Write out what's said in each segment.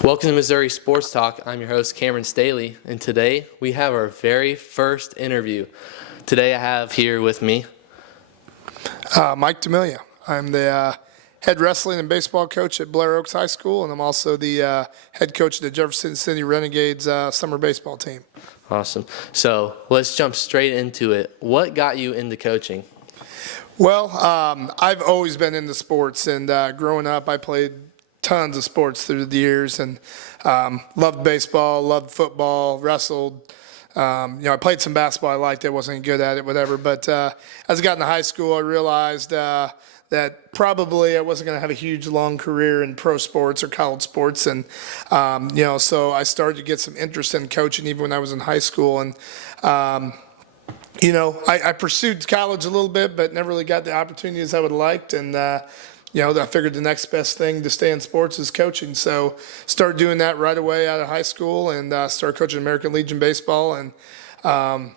Welcome to Missouri Sports Talk. I'm your host, Cameron Staley, and today we have our very first interview. Today I have here with me Mike DeMilia. I'm the head wrestling and baseball coach at Blair Oaks High School, and I'm also the head coach of the Jefferson City Renegades summer baseball team. Awesome. So let's jump straight into it. What got you into coaching? Well, I've always been into sports, and growing up I played tons of sports through the years, and loved baseball, loved football, wrestled. I played some basketball. I liked it. Wasn't good at it, whatever. But as I got into high school, I realized that probably I wasn't going to have a huge, long career in pro sports or college sports. And, so I started to get some interest in coaching even when I was in high school. And, I pursued college a little bit, but never really got the opportunities I would have liked. And, I figured the next best thing to stay in sports is coaching. So started doing that right away out of high school and started coaching American Legion baseball. And, I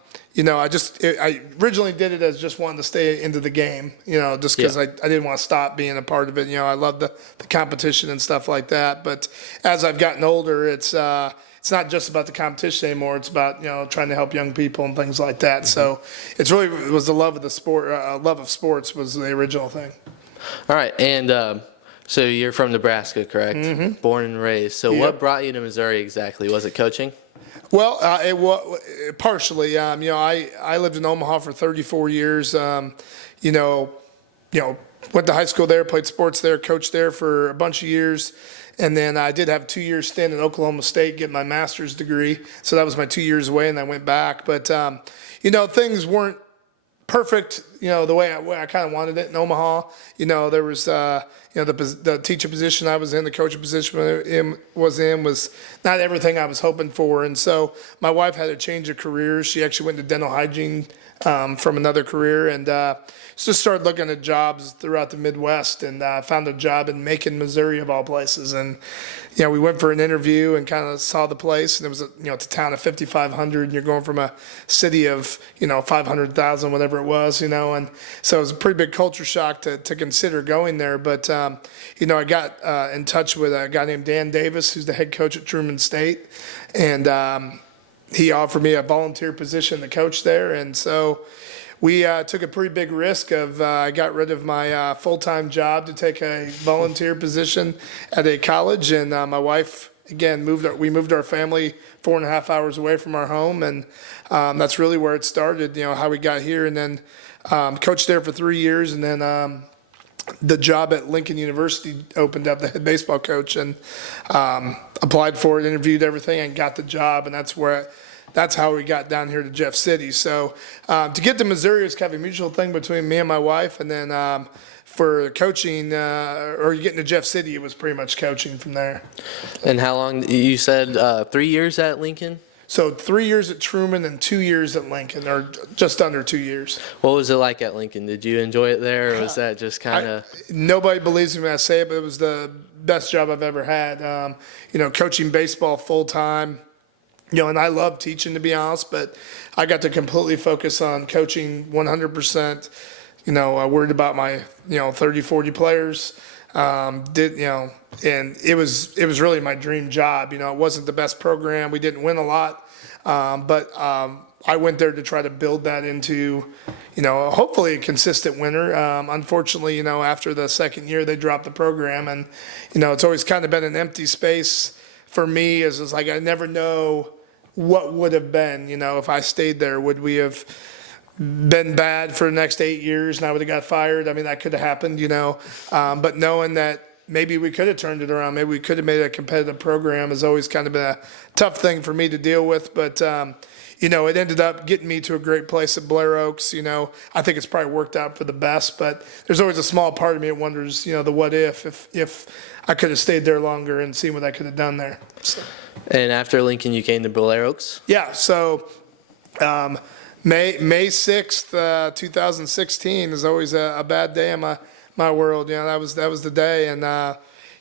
originally did it as just wanting to stay into the game, just because I didn't want to stop being a part of it. I love the competition and stuff like that. But as I've gotten older, it's not just about the competition anymore. It's about, trying to help young people and things like that. Mm-hmm. So it was the love of the sport, love of sports was the original thing. All right, and so you're from Nebraska, correct? Mm-hmm. Born and raised. So What brought you to Missouri exactly? Was it coaching? Well, it was partially. I lived in Omaha for 34 years. Went to high school there, played sports there, coached there for a bunch of years. And then I did have a 2-year stint in Oklahoma State, getting my master's degree. So that was my 2 years away, and I went back. But, things weren't perfect, the way I kind of wanted it in Omaha. There was, the teacher position I was in, the coaching position was not everything I was hoping for. And so my wife had a change of careers. She actually went to dental hygiene from another career, and just started looking at jobs throughout the Midwest, and found a job in Macon, Missouri, of all places. And we went for an interview and kind of saw the place, and it was it's a town of 5,500, and you're going from a city of 500,000, whatever it was, and so it was a pretty big culture shock to consider going there. But I got in touch with a guy named Dan Davis, who's the head coach at Truman State, and he offered me a volunteer position to coach there. And so we took a pretty big risk of I got rid of my full-time job to take a volunteer position at a college. And my wife, again, we moved our family 4.5 hours away from our home. And that's really where it started, how we got here. And then coached there for 3 years. And then the job at Lincoln University opened up, the head baseball coach, and applied for it, interviewed everything, and got the job. And that's how we got down here to Jeff City. So to get to Missouri was kind of a mutual thing between me and my wife. And then for coaching, or getting to Jeff City, it was pretty much coaching from there. And how long, you said 3 years at Lincoln? So 3 years at Truman and 2 years at Lincoln, or just under 2 years. What was it like at Lincoln? Did you enjoy it there, or was that just kind of? Nobody believes me when I say it, but it was the best job I've ever had. Coaching baseball full time. And I love teaching, to be honest, but I got to completely focus on coaching 100%. I worried about my 30, 40 players. And it was really my dream job. It wasn't the best program. We didn't win a lot, but I went there to try to build that into, hopefully a consistent winner. Unfortunately, after the second year, they dropped the program, and it's always kind of been an empty space for me. It's like I never know what would have been. If I stayed there, would we have been bad for the next 8 years and I would have got fired? I mean, that could have happened, but knowing that maybe we could have turned it around, maybe we could have made a competitive program, has always kind of been a tough thing for me to deal with. But it ended up getting me to a great place at Blair Oaks. I think it's probably worked out for the best, but there's always a small part of me that wonders, the what if I could have stayed there longer and seen what I could have done there. So. And after Lincoln, you came to Blair Oaks? Yeah, so May 6th, 2016 is always a bad day in my world. That was the day, and I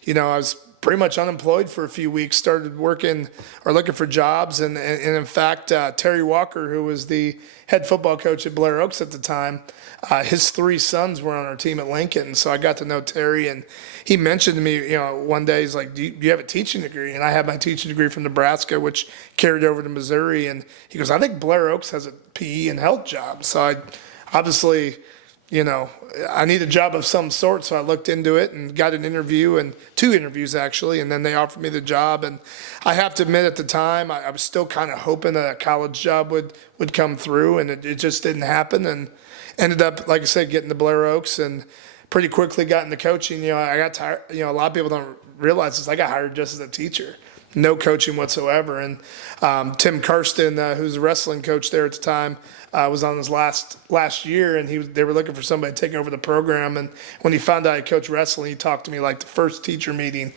was pretty much unemployed for a few weeks, started working or looking for jobs. And in fact, Terry Walker, who was the head football coach at Blair Oaks at the time, his 3 sons were on our team at Lincoln. So I got to know Terry, and he mentioned to me, one day, he's like, do you have a teaching degree? And I have my teaching degree from Nebraska, which carried over to Missouri. And he goes, I think Blair Oaks has a PE and health job. So I obviously, I need a job of some sort. So I looked into it and got an interview, and 2 interviews actually. And then they offered me the job. And I have to admit, at the time, I was still kind of hoping that a college job would come through, and it just didn't happen. And ended up, like I said, getting to Blair Oaks, and pretty quickly got into coaching. I got tired. A lot of people don't realize this. I got hired just as a teacher, no coaching whatsoever. And Tim Karsten, who's the wrestling coach there at the time, was on his last year, and they were looking for somebody to take over the program. And when he found out I coached wrestling, he talked to me like the first teacher meeting,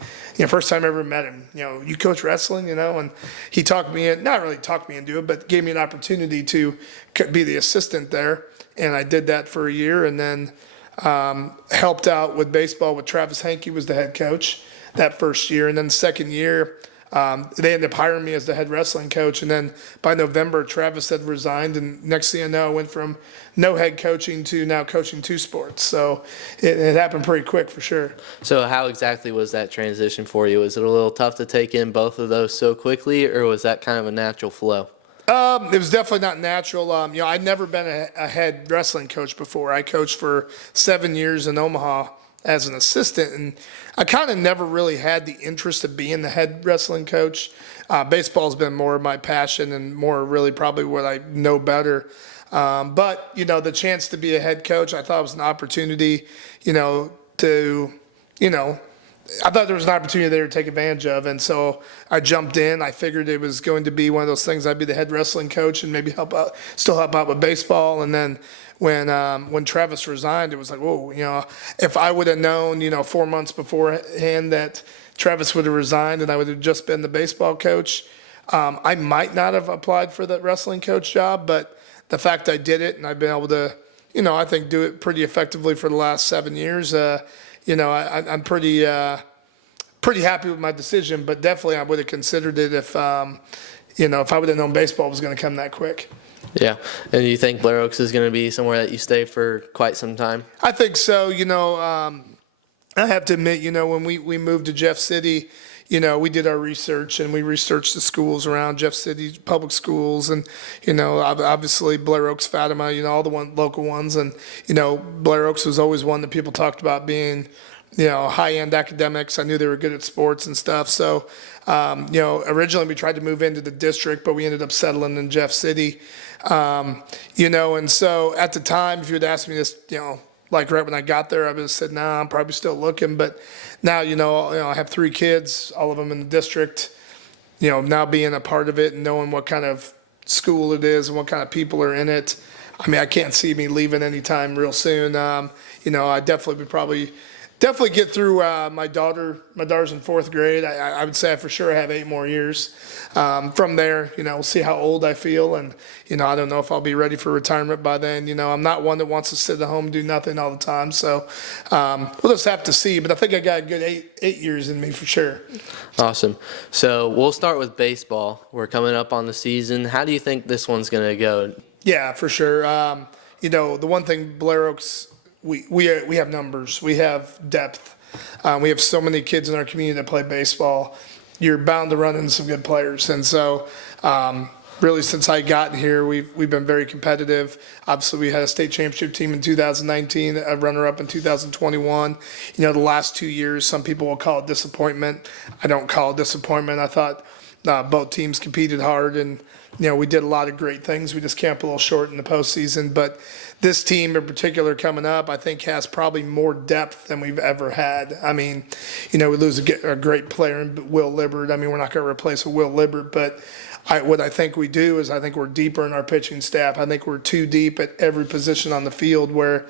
first time I ever met him. You coach wrestling, and he talked me in, not really talked me into it, but gave me an opportunity to be the assistant there. And I did that for a year, and then helped out with baseball with Travis Henke was the head coach that first year. And then the second year, they ended up hiring me as the head wrestling coach. And then by November, Travis had resigned. And next thing I know, I went from no head coaching to now coaching 2 sports. So it happened pretty quick for sure. So how exactly was that transition for you? Was it a little tough to take in both of those so quickly, or was that kind of a natural flow? It was definitely not natural. I'd never been a head wrestling coach before. I coached for 7 years in Omaha as an assistant, and I kind of never really had the interest of being the head wrestling coach. Baseball's been more of my passion and more really probably what I know better. But the chance to be a head coach, I thought it was an opportunity, I thought there was an opportunity there to take advantage of, and so I jumped in. I figured it was going to be one of those things. I'd be the head wrestling coach and maybe still help out with baseball. And then when Travis resigned, it was like, whoa, if I would have known, 4 months beforehand that Travis would have resigned and I would have just been the baseball coach, I might not have applied for that wrestling coach job. But the fact I did it and I've been able to, I think do it pretty effectively for the last 7 years. I'm pretty happy with my decision, but definitely I would have considered it if I would have known baseball was going to come that quick. Yeah. And you think Blair Oaks is going to be somewhere that you stay for quite some time? I think so. I have to admit, when we moved to Jeff City, we did our research and we researched the schools around Jeff City public schools, and obviously Blair Oaks, Fatima, all the local ones, and Blair Oaks was always one that people talked about being high-end academics. I knew they were good at sports and stuff. So originally we tried to move into the district, but we ended up settling in Jeff City. And so at the time, if you had asked me this, like right when I got there, I would have said, nah, I'm probably still looking. But now, I have 3 kids, all of them in the district, now being a part of it and knowing what kind of school it is and what kind of people are in it. I mean, I can't see me leaving anytime real soon. I definitely would probably get through my daughter's in 4th grade. I would say for sure I have 8 more years. From there, we'll see how old I feel. And, I don't know if I'll be ready for retirement by then. I'm not one that wants to sit at home and do nothing all the time. So we'll just have to see. But I think I got a good eight years in me for sure. Awesome. So we'll start with baseball. We're coming up on the season. How do you think this one's going to go? Yeah, for sure. The one thing Blair Oaks, we have numbers. We have depth. We have so many kids in our community that play baseball. You're bound to run into some good players. And so really since I got here, we've been very competitive. Obviously, we had a state championship team in 2019, a runner-up in 2021. The last 2 years, some people will call it disappointment. I don't call it disappointment. I thought both teams competed hard, and we did a lot of great things. We just came up a little short in the postseason. But this team in particular coming up, I think, has probably more depth than we've ever had. I mean, we lose a great player in Will Libbert. I mean, we're not going to replace a Will Libbert, but what I think we do is I think we're deeper in our pitching staff. I think we're too deep at every position on the field where,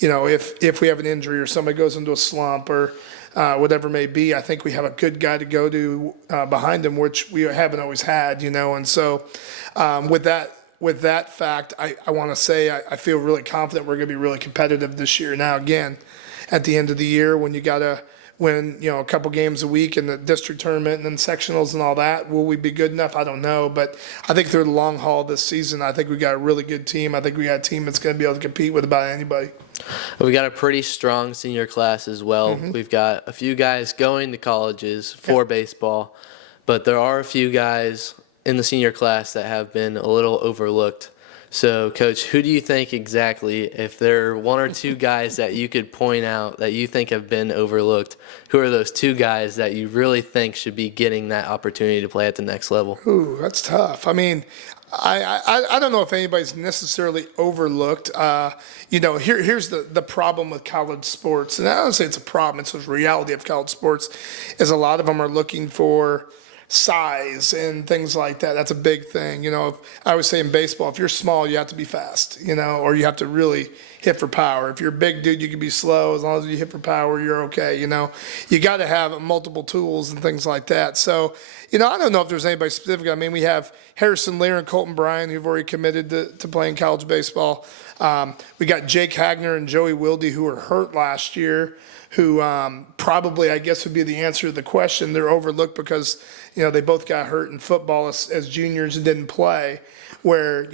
if we have an injury or somebody goes into a slump or whatever it may be, I think we have a good guy to go to behind him, which we haven't always had, And so with that fact, I want to say I feel really confident we're going to be really competitive this year. Now, again, at the end of the year, when you got to win, a couple games a week in the district tournament and then sectionals and all that. Will we be good enough? I don't know. But I think through the long haul this season, I think we got a really good team. I think we got a team that's going to be able to compete with about anybody. We got a pretty strong senior class as well. We've got a few guys going to colleges for baseball, but there are a few guys in the senior class that have been a little overlooked. So, Coach, who do you think exactly, if there are one or two guys that you could point out that you think have been overlooked, who are those two guys that you really think should be getting that opportunity to play at the next level? Ooh, that's tough. I mean, I don't know if anybody's necessarily overlooked. Here's the problem with college sports, and I don't say it's a problem, it's a reality of college sports, is a lot of them are looking for size and things like that. That's a big thing. If, I always say in baseball, if you're small, you have to be fast, or you have to really hit for power. If you're a big dude, you can be slow. As long as you hit for power, you're okay. You got to have multiple tools and things like that. So, I don't know if there's anybody specific. I mean, we have Harrison Lear and Colton Bryan who've already committed to playing college baseball. We got Jake Hagner and Joey Wilde who were hurt last year, who probably, I guess, would be the answer to the question. They're overlooked because, they both got hurt in football as juniors and didn't play. Where,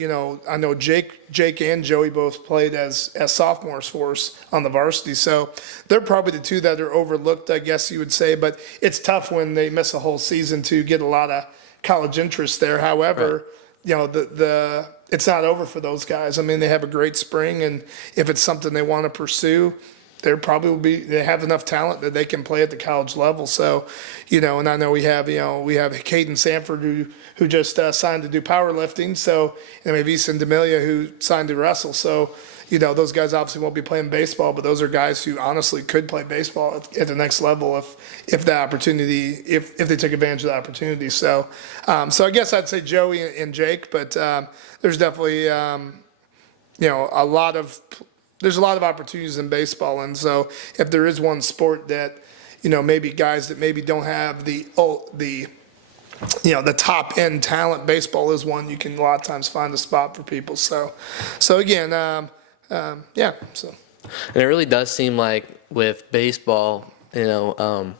I know Jake and Joey both played as sophomores for us on the varsity. So they're probably the two that are overlooked, I guess you would say. But it's tough when they miss a whole season to get a lot of college interest there. However, it's not over for those guys. I mean, they have a great spring, and if it's something they want to pursue, they have enough talent that they can play at the college level. So, and I know we have Caden Sanford who just signed to do powerlifting. So, and we have Easton DeMilia who signed to wrestle. So, those guys obviously won't be playing baseball, but those are guys who honestly could play baseball at the next level if the opportunity, if they took advantage of the opportunity. So, so I guess I'd say Joey and Jake, but there's definitely there's a lot of opportunities in baseball. And so if there is one sport that, maybe guys that maybe don't have the top end talent, baseball is one you can a lot of times find a spot for people. So again, so. And it really does seem like with baseball, a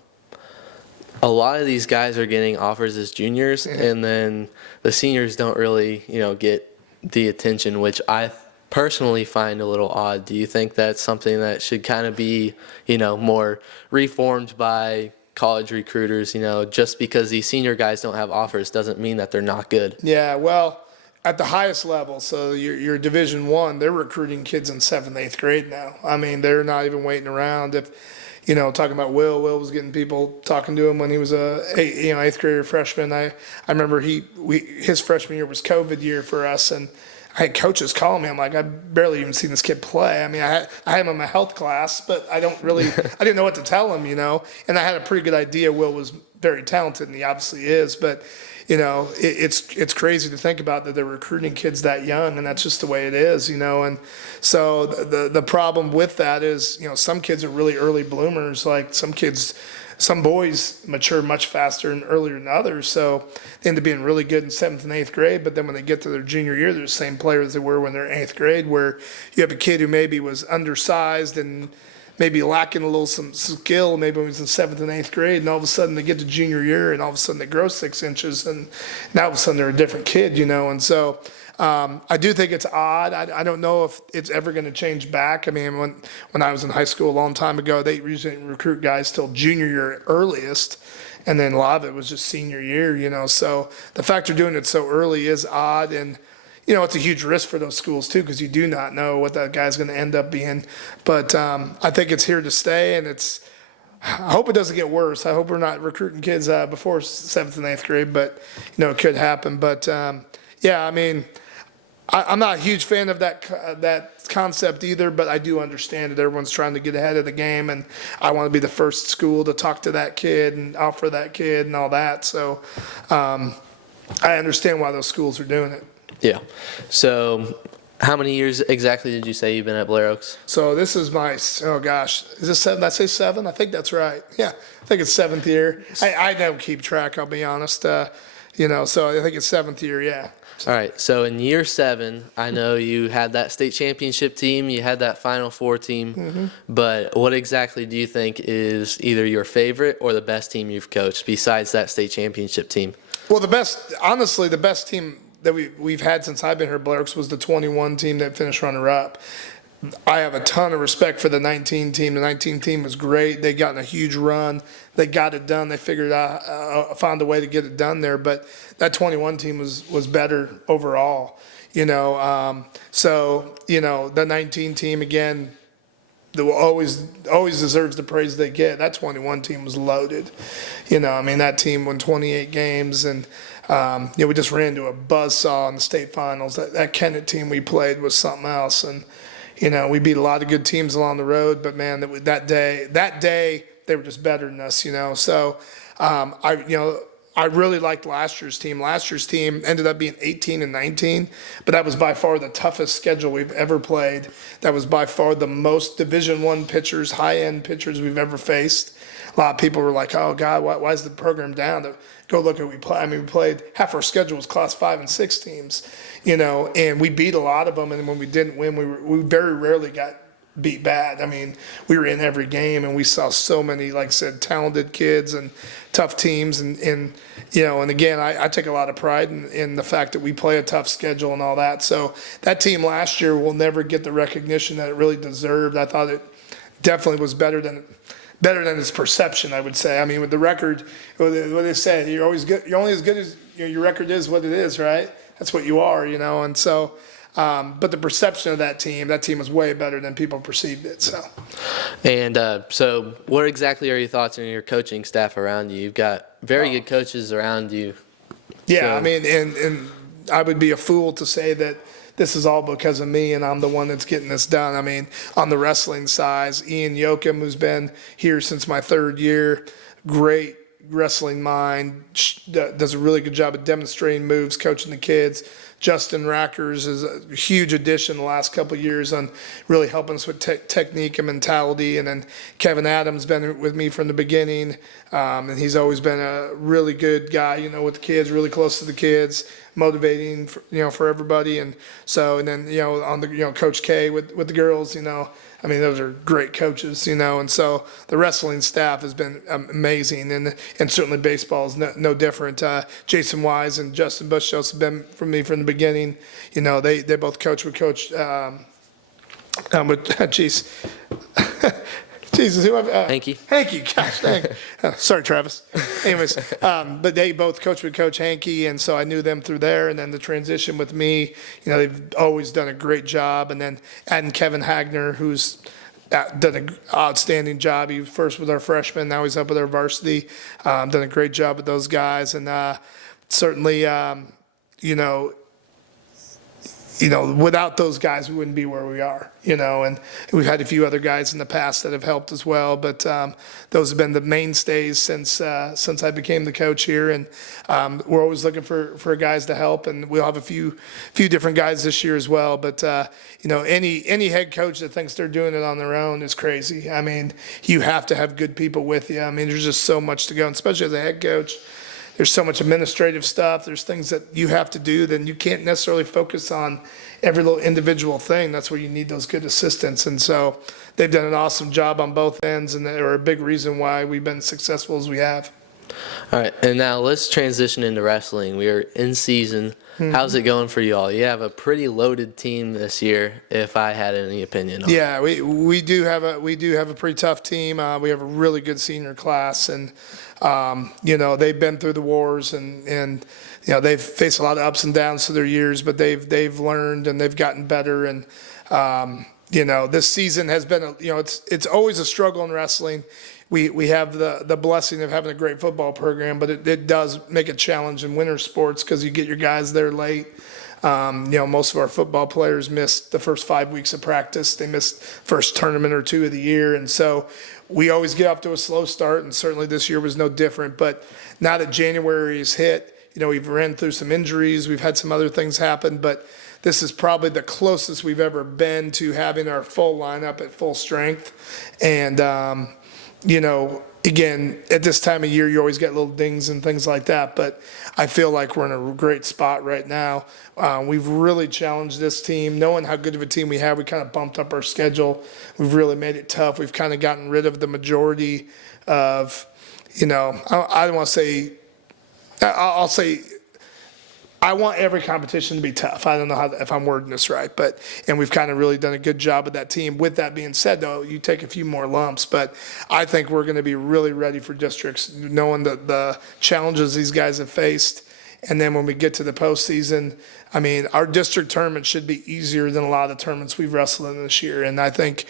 lot of these guys are getting offers as juniors, and then the seniors don't really, get the attention, which I personally find a little odd. Do you think that's something that should kind of be, more reformed by college recruiters? Just because these senior guys don't have offers doesn't mean that they're not good. Yeah, well, at the highest level, so you're Division I, they're recruiting kids in 7th, 8th grade now. I mean, they're not even waiting around. If, talking about Will was getting people talking to him when he was a 8th grader freshman. I remember his freshman year was COVID year for us, and I had coaches calling me. I'm like, I've barely even seen this kid play. I mean, I had him in my health class, but I didn't know what to tell him, and I had a pretty good idea Will was very talented, and he obviously is, but, it's crazy to think about that they're recruiting kids that young, and that's just the way it is, and so the problem with that is, some kids are really early bloomers, like some boys mature much faster and earlier than others, so they end up being really good in 7th and 8th grade, but then when they get to their junior year, they're the same players they were when they're in 8th grade, where you have a kid who maybe was undersized and maybe lacking a little some skill, maybe when he was in 7th and 8th grade, and all of a sudden they get to junior year, and all of a sudden they grow 6 inches, and now all of a sudden they're a different kid, and so I do think it's odd. I don't know if it's ever going to change back. I mean, when I was in high school a long time ago, they usually recruit guys till junior year at earliest, and then a lot of it was just senior year, so the fact they're doing it so early is odd, and it's a huge risk for those schools too, because you do not know what that guy's going to end up being. But I think it's here to stay, and I hope it doesn't get worse. I hope we're not recruiting kids before 7th and 8th grade, but it could happen. But yeah, I mean, I'm not a huge fan of that concept either, but I do understand that everyone's trying to get ahead of the game, and I want to be the first school to talk to that kid and offer that kid and all that. So I understand why those schools are doing it. Yeah. So how many years exactly did you say you've been at Blair Oaks? So this is my, oh gosh, is this 7? Did I say 7? I think that's right. Yeah, I think it's 7th year. I don't keep track, I'll be honest. So I think it's 7th year, yeah. All right. So in year 7, I know you had that state championship team, you had that Final Four team, but what exactly do you think is either your favorite or the best team you've coached besides that state championship team? Well, honestly, the best team that we've had since I've been here, Blair, was the 21 team that finished runner-up. I have a ton of respect for the 19 team. The 19 team was great. They got in a huge run. They got it done. They figured out, found a way to get it done there. But that 21 team was better overall, So, the 19 team, again, that will always deserves the praise they get. That 21 team was loaded. That team won 28 games, and we just ran into a buzzsaw in the state finals. That Kennett team we played was something else, and we beat a lot of good teams along the road. But man, that day they were just better than us. So I really liked last year's team. Last year's team ended up being 18-19, but that was by far the toughest schedule we've ever played. That was by far the most Division I pitchers, high-end pitchers we've ever faced. A lot of people were like, "Oh God, why is the program down?" Go look at what we play. We played half our schedule was Class 5 and 6 teams, and we beat a lot of them. And when we didn't win, we very rarely got beat bad. We were in every game, and we saw so many, like I said, talented kids and tough teams. And again, I take a lot of pride in the fact that we play a tough schedule and all that. So that team last year will never get the recognition that it really deserved. I thought it definitely was better than its perception, I would say. With the record, what they say, you're always good. You're only as good as your record is what it is, right? That's what you are, And so, but the perception of that team was way better than people perceived it. So, and so what exactly are your thoughts on your coaching staff around you? You've got very good coaches around you. Yeah, so. And I would be a fool to say that this is all because of me and I'm the one that's getting this done. On the wrestling side, Ian Yoakum, who's been here since my 3rd year, great wrestling mind, does a really good job of demonstrating moves, coaching the kids. Justin Rackers is a huge addition the last couple of years on really helping us with technique and mentality. And then Kevin Adams been with me from the beginning, and he's always been a really good guy, with the kids, really close to the kids, motivating, for everybody. And so, and then, on the, Coach K with the girls, those are great coaches, and so the wrestling staff has been amazing, and certainly baseball is no different. Jason Wise and Justin Bush have been from me from the beginning. They both coach with Coach. Jesus, who Hanky. Hanky, gosh dang. Sorry, Travis. Anyways, but they both coached with Coach Hanky, and so I knew them through there. And then the transition with me, they've always done a great job. And then adding Kevin Hagner, who's done an outstanding job. He was first with our freshmen, now he's up with our varsity. Done a great job with those guys, and certainly, without those guys, we wouldn't be where we are, and we've had a few other guys in the past that have helped as well, but those have been the mainstays since I became the coach here, and we're always looking for guys to help, and we'll have a few different guys this year as well, but any head coach that thinks they're doing it on their own is crazy. You have to have good people with you. There's just so much to go, and especially as a head coach. There's so much administrative stuff. There's things that you have to do. Then you can't necessarily focus on every little individual thing. That's where you need those good assistants. And so they've done an awesome job on both ends, and they're a big reason why we've been successful as we have. All right, and now let's transition into wrestling. We are in season. Mm-hmm. How's it going for you all? You have a pretty loaded team this year, if I had any opinion on it. Yeah, we do have a pretty tough team. We have a really good senior class, and they've been through the wars, and they've faced a lot of ups and downs through their years, but they've learned and they've gotten better. And this season has been it's always a struggle in wrestling. We have the blessing of having a great football program, but it does make a challenge in winter sports because you get your guys there late. Most of our football players missed the first 5 weeks of practice. They missed first tournament or two of the year. And so we always get off to a slow start, and certainly this year was no different. But now that January is hit, we've ran through some injuries. We've had some other things happen, but this is probably the closest we've ever been to having our full lineup at full strength. And, again, at this time of year, you always get little dings and things like that. But I feel like we're in a great spot right now. We've really challenged this team. Knowing how good of a team we have, we kind of bumped up our schedule. We've really made it tough. We've kind of gotten rid of the majority of, I don't want to say, I'll say, I want every competition to be tough. I don't know if I'm wording this right, and we've kind of really done a good job with that team. With that being said, though, you take a few more lumps, but I think we're going to be really ready for districts, knowing the challenges these guys have faced. And then when we get to the postseason, I mean, our district tournament should be easier than a lot of the tournaments we've wrestled in this year. And I think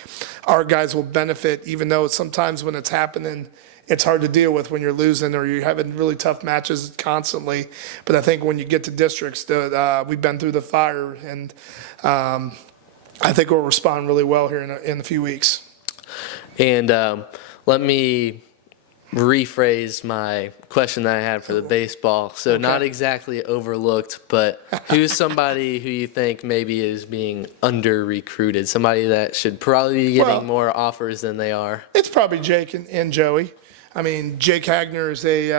our guys will benefit, even though sometimes when it's happening, it's hard to deal with when you're losing or you're having really tough matches constantly. But I think when you get to districts, we've been through the fire, and I think we'll respond really well here in a few weeks. And let me rephrase my question that I had for the baseball. So Okay. not exactly overlooked, but who's somebody who you think maybe is being under-recruited, somebody that should probably be getting more offers than they are? It's probably Jake and Joey. I mean, Jake Hagner is he's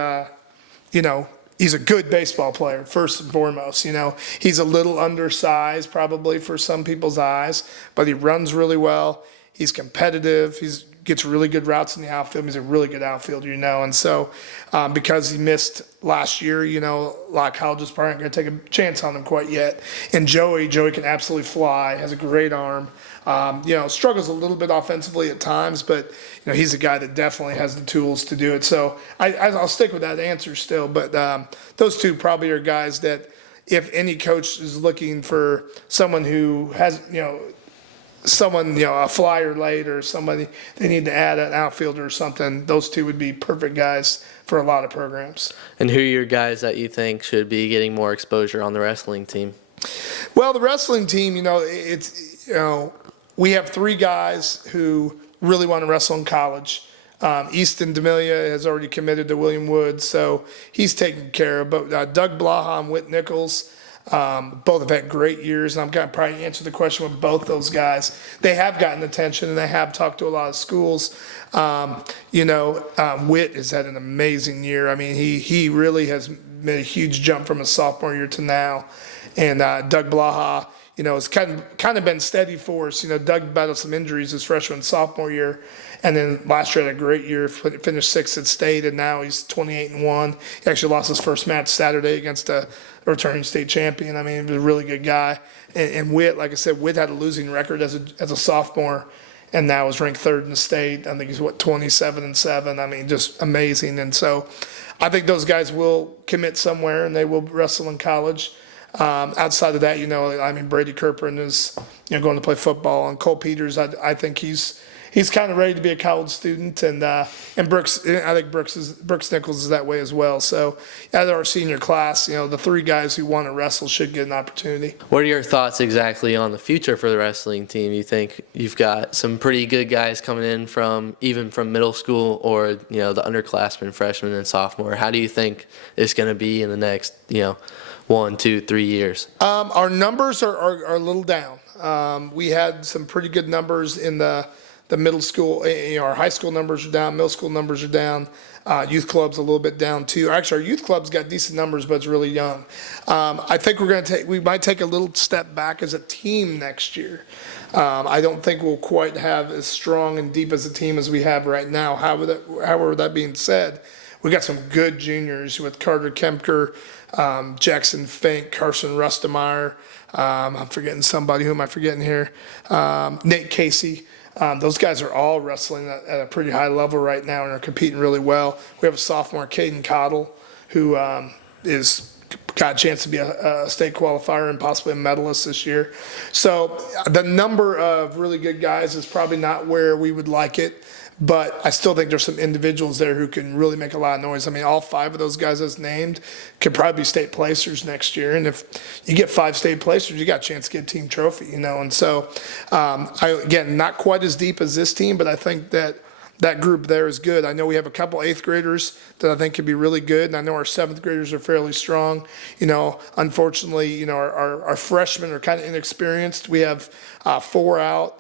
a good baseball player, first and foremost. He's a little undersized probably for some people's eyes, but he runs really well. He's competitive. Gets really good routes in the outfield. He's a really good outfielder, and so because he missed last year, a lot of colleges probably aren't going to take a chance on him quite yet. And Joey can absolutely fly, has a great arm. Struggles a little bit offensively at times, but he's a guy that definitely has the tools to do it. So I'll stick with that answer still. But those two probably are guys that, if any coach is looking for someone who has, a flyer late or somebody they need to add an outfielder or something, those two would be perfect guys for a lot of programs. And who are your guys that you think should be getting more exposure on the wrestling team? Well, the wrestling team, we have three guys who really want to wrestle in college. Easton DeMilia has already committed to William Woods, so he's taken care of. But Doug Blaha and Whit Nichols, both have had great years, and I'm going to probably answer the question with both those guys. They have gotten attention, and they have talked to a lot of schools. Whit has had an amazing year. I mean, he really has made a huge jump from his sophomore year to now. And Doug Blaha, has kind of been steady for us. Doug battled some injuries his freshman and sophomore year, and then last year had a great year, finished sixth at state, and now he's 28-1. He actually lost his first match Saturday against a returning state champion. I mean, he was a really good guy. And Whit, like I said, Whit had a losing record as a sophomore, and now is ranked third in the state. I think he's 27-7. I mean, just amazing. And so I think those guys will commit somewhere, and they will wrestle in college. Outside of that, Brady Kirpin is, going to play football, and Cole Peters, I think he's kind of ready to be a college student, and Brooks, I think Brooks Nichols is that way as well. So out of our senior class, the three guys who want to wrestle should get an opportunity. What are your thoughts exactly on the future for the wrestling team? You think you've got some pretty good guys coming in from middle school, or the underclassmen, freshmen and sophomore? How do you think it's going to be in the next 1, 2, 3 years? Our numbers are a little down. We had some pretty good numbers in the middle school. Our high school numbers are down, middle school numbers are down. Youth club's a little bit down too. Actually, our youth club's got decent numbers, but it's really young. I think we might take a little step back as a team next year. I don't think we'll quite have as strong and deep as a team as we have right now. However, that being said, we got some good juniors with Carter Kempker, Jackson Fink, Carson Rustemeyer. I'm forgetting somebody. Who am I forgetting here? Nate Casey. Those guys are all wrestling at a pretty high level right now and are competing really well. We have a sophomore, Caden Cottle, who got a chance to be a state qualifier and possibly a medalist this year. So the number of really good guys is probably not where we would like it, but I still think there's some individuals there who can really make a lot of noise. I mean, all 5 of those guys as named could probably be state placers next year. And if you get 5 state placers, you got a chance to get a team trophy, And so, again, not quite as deep as this team, but I think that group there is good. I know we have a couple 8th graders that I think could be really good, and I know our 7th graders are fairly strong. Unfortunately, our freshmen are kind of inexperienced. We have 4 out.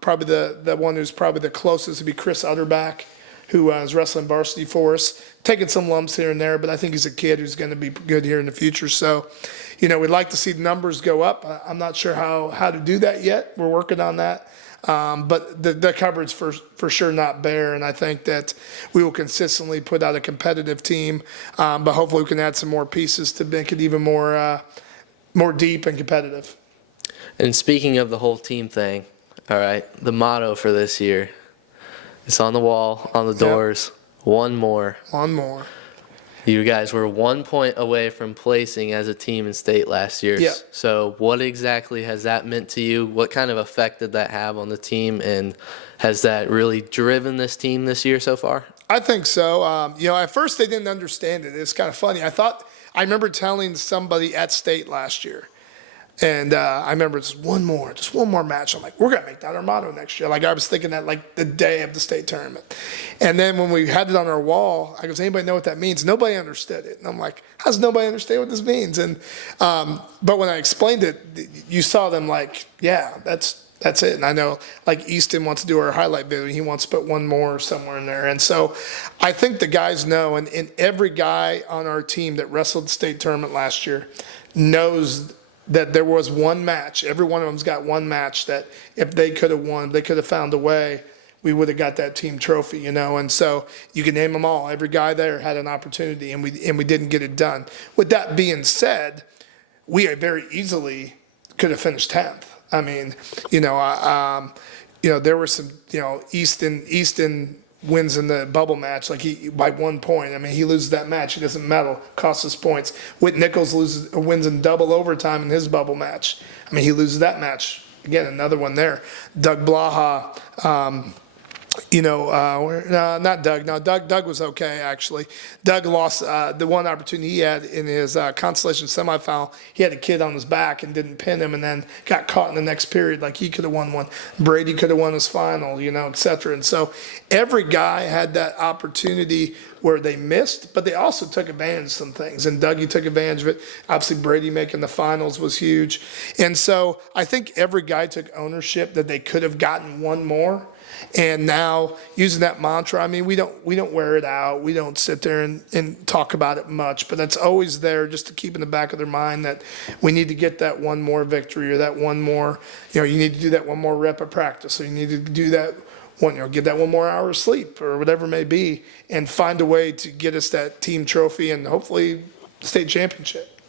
Probably the one who's probably the closest would be Chris Utterback, who is wrestling varsity for us, taking some lumps here and there, but I think he's a kid who's going to be good here in the future. So, we'd like to see the numbers go up. I'm not sure how to do that yet. We're working on that. But the cupboard's for sure not bare, and I think that we will consistently put out a competitive team, but hopefully we can add some more pieces to make it even more deep and competitive. And speaking of the whole team thing, all right, the motto for this year, it's on the wall, on the doors, one more. One more. You guys were 1 point away from placing as a team in state last year. Yeah. So what exactly has that meant to you? What kind of effect did that have on the team? And has that really driven this team this year so far? I think so. At first they didn't understand it. It's kind of funny. I remember telling somebody at state last year, and I remember just one more match. I'm like, we're going to make that our motto next year. Like, I was thinking that like the day of the state tournament. And then when we had it on our wall, I goes, anybody know what that means? Nobody understood it. And I'm like, how does nobody understand what this means? And but when I explained it, you saw them like, yeah, that's it. And I know like Easton wants to do our highlight video. He wants to put one more somewhere in there. And so I think the guys know, and every guy on our team that wrestled the state tournament last year knows that there was one match. Every one of them's got one match that if they could have won, they could have found a way, we would have got that team trophy, And so you can name them all. Every guy there had an opportunity, and we didn't get it done. With that being said, we very easily could have finished 10th. I mean, there were some, Easton wins in the bubble match, like by 1 point. I mean, he loses that match. He doesn't medal, costs us points. Whit Nichols wins in double overtime in his bubble match. I mean, he loses that match. Again, another one there. Doug Blaha, not Doug. No, Doug was okay, actually. Doug lost the one opportunity he had in his consolation semifinal. He had a kid on his back and didn't pin him, and then got caught in the next period. Like, he could have won one. Brady could have won his final, et cetera. And so every guy had that opportunity where they missed, but they also took advantage of some things. And Dougie took advantage of it. Obviously, Brady making the finals was huge. And so I think every guy took ownership that they could have gotten one more. And now, using that mantra, I mean, we don't wear it out. We don't sit there and talk about it much, but it's always there just to keep in the back of their mind that we need to get that one more victory, or that one more, you need to do that one more rep of practice, or you need to do that one, get that one more hour of sleep, or whatever it may be, and find a way to get us that team trophy and hopefully state championship.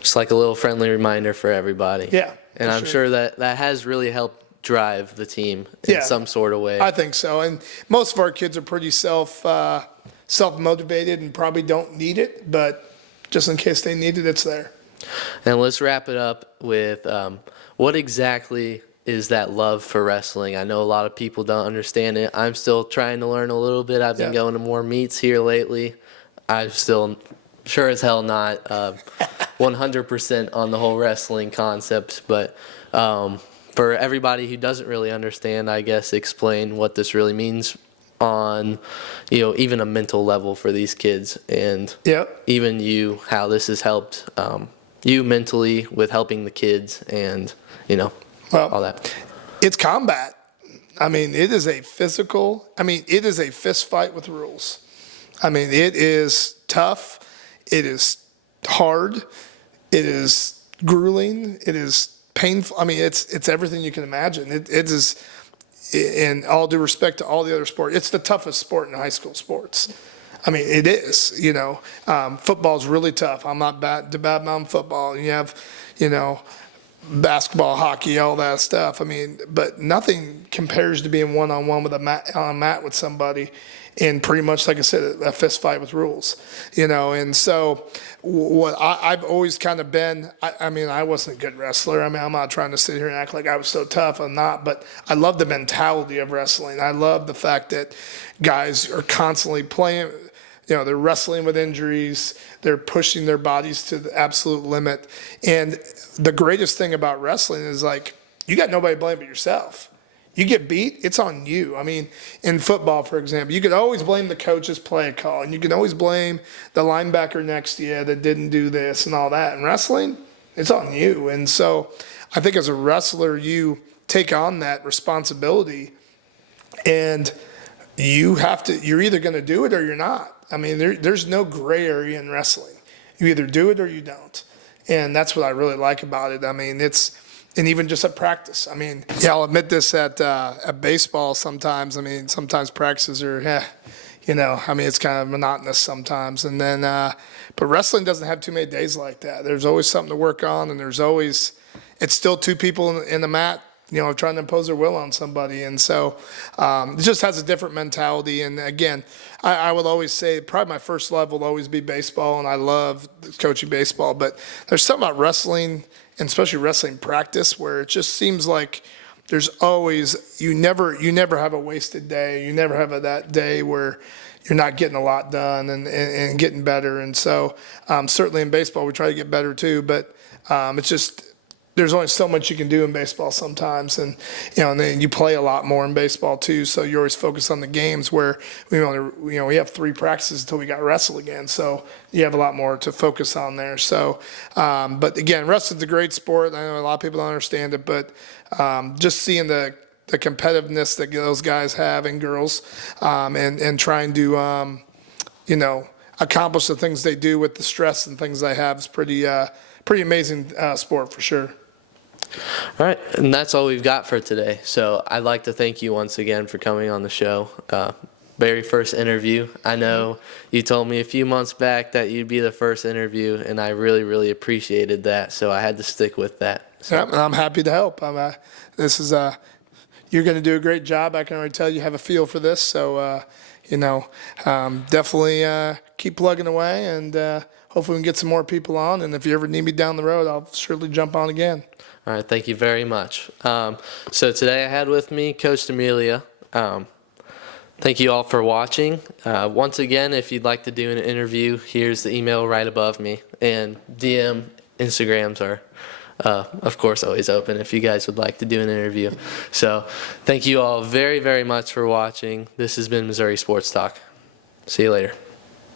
Just like a little friendly reminder for everybody. Yeah. And I'm sure that has really helped drive the team in some sort of way. I think so. And most of our kids are pretty self-motivated and probably don't need it, but just in case they need it, it's there. And let's wrap it up with what exactly is that love for wrestling? I know a lot of people don't understand it. I'm still trying to learn a little bit. I've been going to more meets here lately. I'm still sure as hell not 100% on the whole wrestling concept, but for everybody who doesn't really understand, I guess explain what this really means on, even a mental level for these kids, and even you, how this has helped you mentally with helping the kids, and all that. It's combat. I mean, it is a fist fight with rules. I mean, it is tough. It is hard. It is grueling. It is painful. I mean, it's everything you can imagine. It is, in all due respect to all the other sports, it's the toughest sport in high school sports. I mean, it is. Football's really tough. I'm not to badmouth football. You have, basketball, hockey, all that stuff. I mean, but nothing compares to being one-on-one on a mat with somebody, and pretty much, like I said, a fist fight with rules, And so what I've always kind of been, I mean, I wasn't a good wrestler. I mean, I'm not trying to sit here and act like I was so tough. I'm not, but I love the mentality of wrestling. I love the fact that guys are constantly playing, they're wrestling with injuries. They're pushing their bodies to the absolute limit. And the greatest thing about wrestling is, like, you got nobody to blame but yourself. You get beat, it's on you. I mean, in football, for example, you could always blame the coach's play call, and you can always blame the linebacker next to you that didn't do this and all that. In wrestling, it's on you. And so I think as a wrestler, you take on that responsibility, and you're either going to do it or you're not. I mean, there's no gray area in wrestling. You either do it or you don't. And that's what I really like about it. I mean, and even just at practice. I mean, yeah, I'll admit this at baseball sometimes. I mean, sometimes practices are, I mean, it's kind of monotonous sometimes. And then, but wrestling doesn't have too many days like that. There's always something to work on, and it's still two people in the mat, trying to impose their will on somebody. And so it just has a different mentality. And again, I would always say probably my first love will always be baseball, and I love coaching baseball. But there's something about wrestling, and especially wrestling practice, where it just seems like there's always, you never have a wasted day. You never have that day where you're not getting a lot done and getting better. And so certainly in baseball, we try to get better too, but it's just, there's only so much you can do in baseball sometimes. And, and then you play a lot more in baseball too. So you always focus on the games where we have 3 practices until we got wrestle again. So you have a lot more to focus on there. So, but again, wrestling's a great sport. I know a lot of people don't understand it, but just seeing the competitiveness that those guys have and girls, and trying to, accomplish the things they do with the stress and things they have is pretty amazing sport for sure. All right, and that's all we've got for today. So I'd like to thank you once again for coming on the show. Very first interview. I know you told me a few months back that you'd be the first interview, and I really, really appreciated that. So I had to stick with that. So. Yeah, and I'm happy to help. You're going to do a great job. I can already tell you have a feel for this. So, definitely keep plugging away, and hopefully we can get some more people on. And if you ever need me down the road, I'll surely jump on again. All right, thank you very much. So today I had with me Coach DeMilia. Thank you all for watching. Once again, if you'd like to do an interview, here's the email right above me. And DM, Instagrams are, of course, always open if you guys would like to do an interview. So thank you all very, very much for watching. This has been Missouri Sports Talk. See you later.